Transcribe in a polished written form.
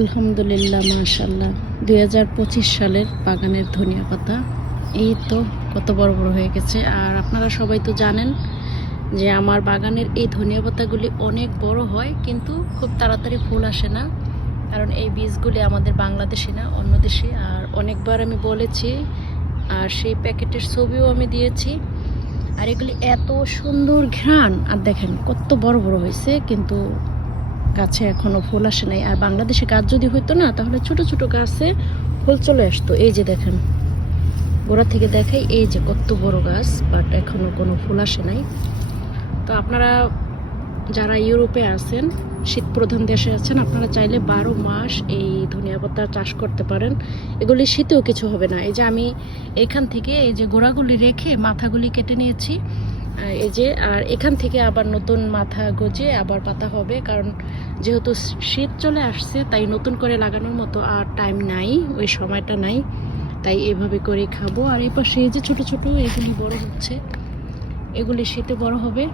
আলহামদুলিল্লাহ, মাশাআল্লাহ। 2025 সালের বাগানের ধনিয়া পাতা এই তো কত বড় বড় হয়ে গেছে। আর আপনারা সবাই তো জানেন যে আমার বাগানের এই ধনিয়া পাতাগুলি অনেক বড় হয়, কিন্তু খুব তাড়াতাড়ি ফুল আসে না, কারণ এই বীজগুলি আমাদের বাংলাদেশি না, অন্য দেশি। আর অনেকবার আমি বলেছি, আর সেই প্যাকেটের ছবিও আমি দিয়েছি। আর এগুলি এত সুন্দর ঘ্রাণ, আর দেখেন কত বড় বড় হয়েছে, কিন্তু গাছে এখনো ফুল আসে নাই। আর বাংলাদেশে গাছ যদি হইতো না, তাহলে ছোট ছোট গাছে ফুল চলে আসতো। এই যে দেখেন, গোড়া থেকে দেখাই, এই যে কত বড় গাছ, বাট এখনো কোনো ফুল আসে নাই। তো আপনারা যারা ইউরোপে আছেন, শীত প্রধান দেশে আছেন, আপনারা চাইলে 12 মাস এই ধনিয়া পাতা চাষ করতে পারেন। এগুলি শীতেও কিছু হবে না। এই যে আমি এখান থেকে এই যে গোড়াগুলি রেখে মাথাগুলি কেটে নিয়েছি, এই যে, আর এখান থেকে আবার নতুন মাথা গজে আবার পাতা হবে, কারণ যেহেতু শীত চলে আসছে, তাই নতুন করে লাগানোর মতো আর টাইম নাই, ওই সময়টা নাই, তাই এইভাবে করে খাবো। আর এই পাশে এই যে ছোট ছোট এগুলি বড় হচ্ছে, এগুলি শীতে বড় হবে।